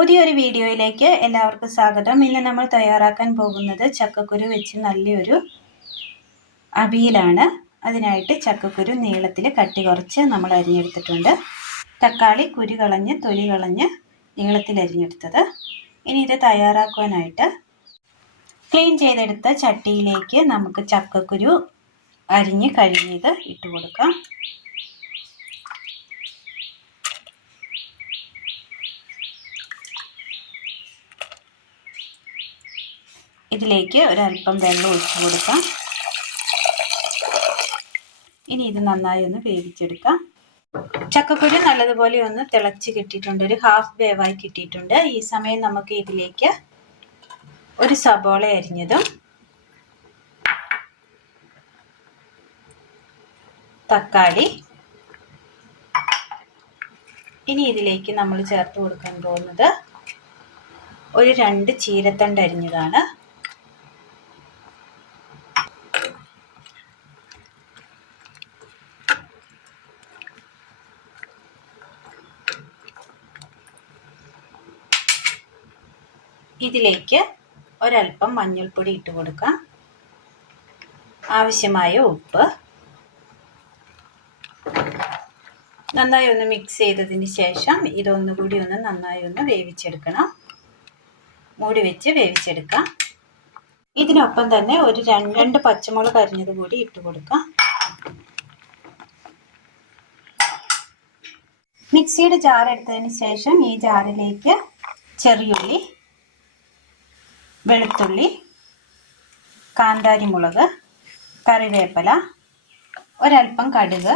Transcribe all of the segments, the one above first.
പുതിയൊരു വീഡിയോയിലേക്ക് എല്ലാവർക്കും സ്വാഗതം. ഇന്ന് നമ്മൾ തയ്യാറാക്കാൻ പോകുന്നത് ചക്കക്കുരു വെച്ച് നല്ലൊരു അവിയലാണ്. അതിനായിട്ട് ചക്കക്കുരു നീളത്തിൽ കട്ടി കുറച്ച് നമ്മൾ അരിഞ്ഞെടുത്തിട്ടുണ്ട്. തക്കാളി കുരു കളഞ്ഞ് തൊലി കളഞ്ഞ് നീളത്തിൽ അരിഞ്ഞെടുത്തത്. ഇനി ഇത് തയ്യാറാക്കാനായിട്ട് ക്ലീൻ ചെയ്തെടുത്ത ചട്ടിയിലേക്ക് നമുക്ക് ചക്കക്കുരു അരിഞ്ഞ് കഴുകിയത് ഇട്ട് കൊടുക്കാം. ഇതിലേക്ക് ഒരല്പം വെള്ളം ഒഴിച്ചു കൊടുക്കാം. ഇനി ഇത് നന്നായി ഒന്ന് വേവിച്ചെടുക്കാം. ചക്കക്കുരു നല്ലതുപോലെ ഒന്ന് തിളച്ച് കിട്ടിയിട്ടുണ്ട്, ഒരു ഹാഫ് വേവായി കിട്ടിയിട്ടുണ്ട്. ഈ സമയം നമുക്ക് ഇതിലേക്ക് ഒരു സബോള അരിഞ്ഞതും തക്കാളി, ഇനി ഇതിലേക്ക് നമ്മൾ ചേർത്ത് കൊടുക്കാൻ പോകുന്നത് ഒരു 2 ചീരത്തണ്ട് അരിഞ്ഞതാണ്. ഇതിലേക്ക് ഒരല്പം മഞ്ഞൾപ്പൊടി ഇട്ട് കൊടുക്കാം. ആവശ്യമായ ഉപ്പ്. നന്നായി ഒന്ന് മിക്സ് ചെയ്തതിന് ശേഷം ഇതൊന്നുകൂടി ഒന്ന് നന്നായി ഒന്ന് വേവിച്ചെടുക്കണം. മൂടി വെച്ച് വേവിച്ചെടുക്കാം. ഇതിനൊപ്പം തന്നെ ഒരു 2 പച്ചമുളക് അരിഞ്ഞത് കൂടി ഇട്ട് കൊടുക്കാം. മിക്സിയുടെ ജാർ എടുത്തതിന് ശേഷം ഈ ജാറിലേക്ക് ചെറിയുള്ളി, വെളുത്തുള്ളി, കാന്താരി മുളക്, കറിവേപ്പില, ഒരല്പം കടുക്,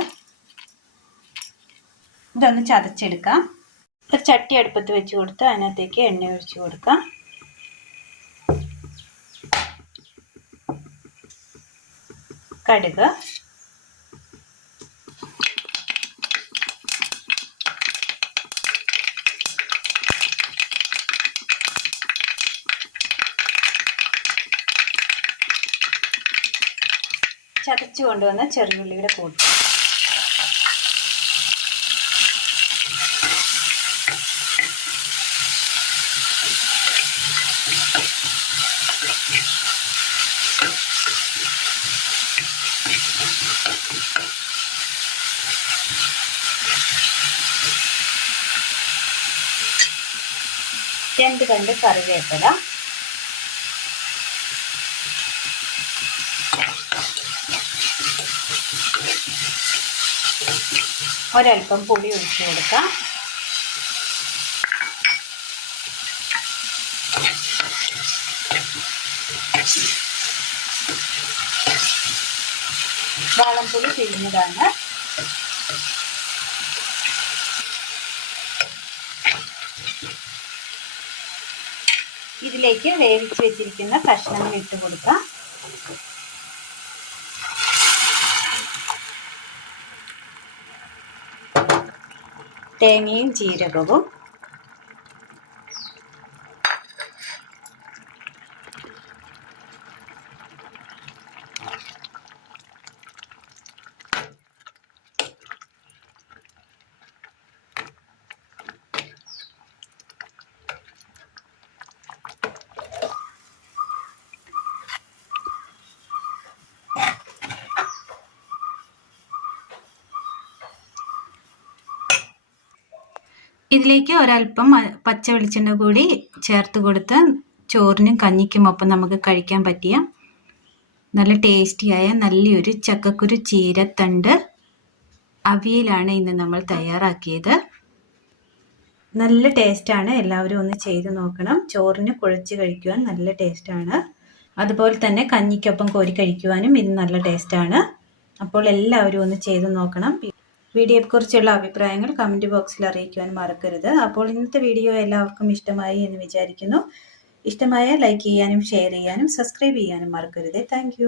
ഇതൊന്ന് ചതച്ചെടുക്കാം. ഒരു ചട്ടി അടുപ്പത്ത് വെച്ച് കൊടുത്ത് അതിനകത്തേക്ക് എണ്ണ ഒഴിച്ച് കൊടുക്കാം. കടുക്, ചതച്ചു കൊണ്ടുവന്ന ചെറുള്ളിയുടെ കൂട്ട്, രണ്ട് കണ്ട് കറിവേപ്പില, ഒരല്പം പുളി ഒഴിച്ചു കൊടുക്കാം. വാളംപുളി പിഴിഞ്ഞതാണ്. ഇതിലേക്ക് വേവിച്ച് വെച്ചിരിക്കുന്ന കഷ്ണങ്ങൾ ഇട്ട് കൊടുക്കാം. തേങ്ങയും ജീരകവും, ഇതിലേക്ക് ഒരല്പം പച്ച വെളിച്ചെണ്ണ കൂടി ചേർത്ത് കൊടുത്ത് ചോറിനും കഞ്ഞിക്കും ഒപ്പം നമുക്ക് കഴിക്കാൻ പറ്റിയ നല്ല ടേസ്റ്റിയായ നല്ലൊരു ചക്കക്കുരു ചീരത്തണ്ട് അവിയലാണ് ഇന്ന് നമ്മൾ തയ്യാറാക്കിയത്. നല്ല ടേസ്റ്റാണ്. എല്ലാവരും ഒന്ന് ചെയ്ത് നോക്കണം. ചോറിന് കുഴച്ച് കഴിക്കുവാൻ നല്ല ടേസ്റ്റാണ്. അതുപോലെ തന്നെ കഞ്ഞിക്കൊപ്പം കോരി കഴിക്കുവാനും ഇത് നല്ല ടേസ്റ്റാണ്. അപ്പോൾ എല്ലാവരും ഒന്ന് ചെയ്ത് നോക്കണം. വീഡിയോയെക്കുറിച്ചുള്ള അഭിപ്രായങ്ങൾ കമൻറ്റ് ബോക്സിൽ അറിയിക്കുവാൻ മറക്കരുത്. അപ്പോൾ ഇന്നത്തെ വീഡിയോ എല്ലാവർക്കും ഇഷ്ടമായി എന്ന് വിചാരിക്കുന്നു. ഇഷ്ടമായ ലൈക്ക് ചെയ്യാനും ഷെയർ ചെയ്യാനും സബ്സ്ക്രൈബ് ചെയ്യാനും മറക്കരുത്. താങ്ക്